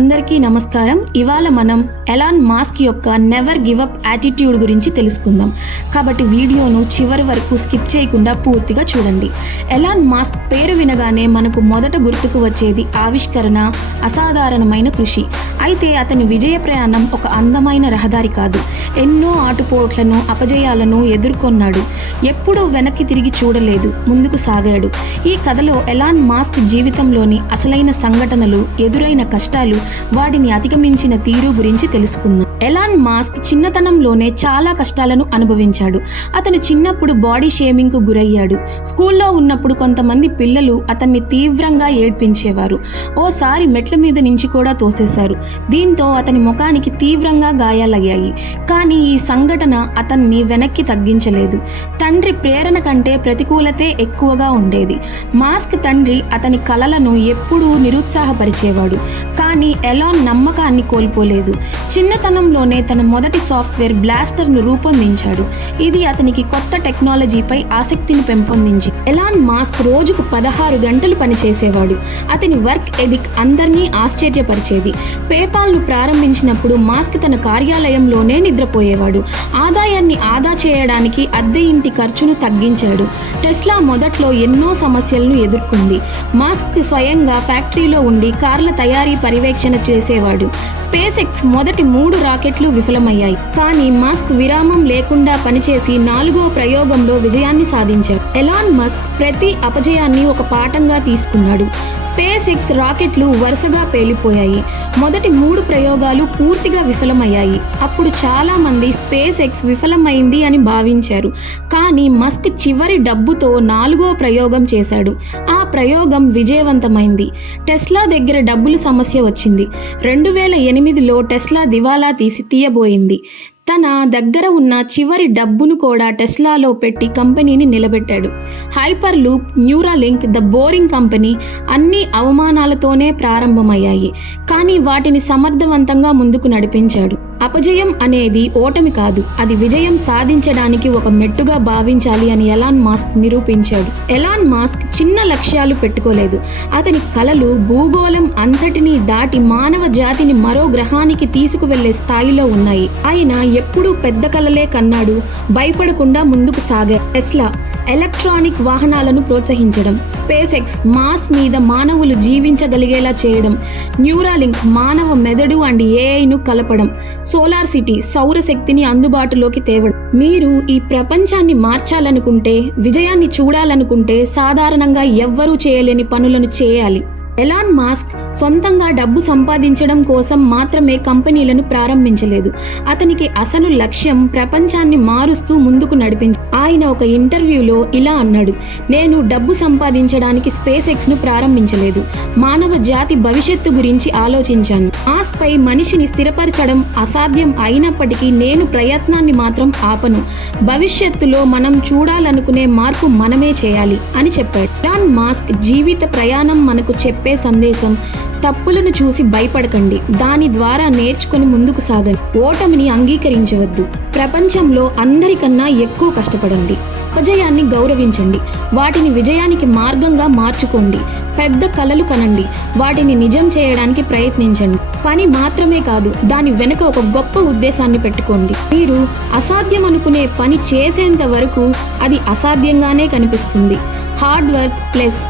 అందరికీ నమస్కారం. ఇవాళ మనం ఎలాన్ మాస్క్ యొక్క నెవర్ గివ్ అప్ యాటిట్యూడ్ గురించి తెలుసుకుందాం. కాబట్టి వీడియోను చివరి వరకు స్కిప్ చేయకుండా పూర్తిగా చూడండి. ఎలాన్ మాస్క్ పేరు వినగానే మనకు మొదట గుర్తుకు వచ్చేది ఆవిష్కరణ, అసాధారణమైన కృషి. అయితే అతని విజయ ప్రయాణం ఒక అందమైన రహదారి కాదు. ఎన్నో ఆటుపోట్లను, అపజయాలను ఎదుర్కొన్నాడు. ఎప్పుడూ వెనక్కి తిరిగి చూడలేదు, ముందుకు సాగాడు. ఈ కథలో ఎలాన్ మాస్క్ జీవితంలోని అసలైన సంఘటనలు, ఎదురైన కష్టాలు, వాటిని అధిగమించిన తీరు గురించి తెలుసుకుందాం. ఎలాన్ మాస్క్ చిన్నతనంలోనే చాలా కష్టాలను అనుభవించాడు. అతను చిన్నప్పుడు బాడీ షేమింగ్ కు గురయ్యాడు. స్కూల్లో ఉన్నప్పుడు కొంతమంది పిల్లలు అతన్ని తీవ్రంగా ఏడ్పించేవారు. ఓసారి మెట్ల మీద నుంచి కూడా తోసేశారు. దీంతో అతని ముఖానికి తీవ్రంగా గాయాలయ్యాయి. కానీ ఈ సంఘటన అతన్ని వెనక్కి తగ్గించలేదు. తండ్రి ప్రేరణ కంటే ప్రతికూలతే ఎక్కువగా ఉండేది. మాస్క్ తండ్రి అతని కలలను ఎప్పుడూ నిరుత్సాహపరిచేవాడు. కానీ ఎలాన్ నమ్మకాన్ని కోల్పోలేదు. చిన్నతనంలోనే తన మొదటి సాఫ్ట్వేర్ బ్లాస్టర్ను రూపొందించాడు. ఇది అతనికి కొత్త టెక్నాలజీపై ఆసక్తిని పెంపొందించి ఎలాన్ మాస్క్ రోజుకు 16 గంటలు పనిచేసేవాడు. అతని వర్క్ ఎథిక్ అందరినీ ఆశ్చర్యపరిచేది. పేపాల్ను ప్రారంభించినప్పుడు మాస్క్ తన కార్యాలయంలోనే నిద్రపోయేవాడు. ఆదాయాన్ని ఆదా చేయడానికి అద్దె ఇంటి ఖర్చును తగ్గించాడు. టెస్లా మొదట్లో ఎన్నో సమస్యలను ఎదుర్కొంది. మాస్క్ స్వయంగా ఫ్యాక్టరీలో ఉండి కార్ల తయారీ పర్యవేక్షణ చేసేవాడు. స్పేస్ ఎక్స్ మొదటి 3 రాకెట్లు విఫలమయ్యాయి. కానీ మాస్క్ విరామం లేకుండా పనిచేసి 4వ ప్రయోగంలో విజయాన్ని సాధించాడు. ఎలాన్ మస్క్ ప్రతి అపజయాన్ని ఒక పాఠంగా తీసుకున్నాడు. స్పేస్ ఎక్స్ రాకెట్లు వరుసగా పేలిపోయాయి. మొదటి 3 ప్రయోగాలు పూర్తిగా విఫలమయ్యాయి. అప్పుడు చాలా మంది స్పేస్ ఎక్స్ విఫలమైంది అని భావించారు. కానీ మస్క్ చివరి డబ్బుతో 4వ ప్రయోగం చేశాడు. ఆ ప్రయోగం విజయవంతమైంది. టెస్లా దగ్గర డబ్బుల సమస్య వచ్చింది. 2008లో టెస్లా దివాలా తీయబోయింది. తన దగ్గర ఉన్న చివరి డబ్బును కూడా టెస్లాలో పెట్టి కంపెనీని నిలబెట్టాడు. Hyper loop, Neuralink, the boring company అన్ని అవమానాలతోనే ప్రారంభమయ్యాయి. కానీ వాటిని సమర్థవంతంగా ముందుకు నడిపించాడు. అపజయం అనేది ఓటమి కాదు, అది విజయం సాధించడానికి ఒక మెట్టుగా భావించాలి అని ఎలాన్ మాస్క్ నిరూపించాడు. ఎలాన్ మాస్క్ చిన్న లక్ష్యాలు పెట్టుకోలేదు. అతని కలలు భూగోళం అంతటినీ దాటి మానవ జాతిని మరో గ్రహానికి తీసుకువెళ్లే స్థాయిలో ఉన్నాయి. ఆయన ఎప్పుడూ పెద్ద కలలే కన్నాడు. భయపడకుండా ముందుకు సాగాడు. టెస్లా ఎలక్ట్రానిక్ వాహనాలను ప్రోత్సహించడం, స్పేస్ ఎక్స్ మాస్ మీద మానవులు జీవించగలిగేలా చేయడం, న్యూరాలింక్ మానవ మెదడు అండ్ ఏఐను కలపడం, సోలార్ సిటీ సౌరశక్తిని అందుబాటులోకి తేవడం. మీరు ఈ ప్రపంచాన్ని మార్చాలనుకుంటే, విజయాన్ని చూడాలనుకుంటే సాధారణంగా ఎవ్వరూ చేయలేని పనులను చేయాలి. ఎలాన్ మాస్క్ సొంతంగా డబ్బు సంపాదించడం కోసం మాత్రమే కంపెనీలను ప్రారంభించలేదు. అతనికి అసలు లక్ష్యం ప్రపంచాన్ని మారుస్తూ ముందుకు నడిపించాడు. ఆయన ఒక ఇంటర్వ్యూలో ఇలా అన్నాడు: నేను డబ్బు సంపాదించడానికి స్పేస్ ఎక్స్ ను ప్రారంభించలేదు, మానవ జాతి భవిష్యత్తు గురించి ఆలోచించాను. మాస్ పై మనిషిని స్థిరపరచడం అసాధ్యం అయినప్పటికీ నేను ప్రయత్నాన్ని మాత్రం ఆపను. భవిష్యత్తులో మనం చూడాలనుకునే మార్పు మనమే చేయాలి అని చెప్పాడు. ఎలాన్ మాస్క్ జీవిత ప్రయాణం మనకు చెప్పే సందేశం: తప్పులను చూసి భయపడకండి, దాని ద్వారా నేర్చుకుని ముందుకు సాగండి. ఓటమిని అంగీకరించవద్దు. ప్రపంచంలో అందరికన్నా ఎక్కువ కష్టపడండి. అపజయాన్ని గౌరవించండి, వాటిని విజయానికి మార్గంగా మార్చుకోండి. పెద్ద కలలు కనండి, వాటిని నిజం చేయడానికి ప్రయత్నించండి. పని మాత్రమే కాదు, దాని వెనుక ఒక గొప్ప ఉద్దేశాన్ని పెట్టుకోండి. మీరు అసాధ్యం అనుకునే పని చేసేంత వరకు అది అసాధ్యంగానే కనిపిస్తుంది. Hard work plus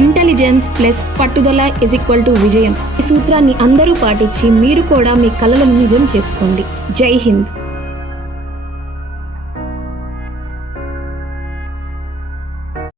intelligence plus పట్టుదల = విజయం. ఈ సూత్రాన్ని అందరూ పాటించి మీరు కూడా మీ కలలను నిజం చేసుకోండి. జై హింద్.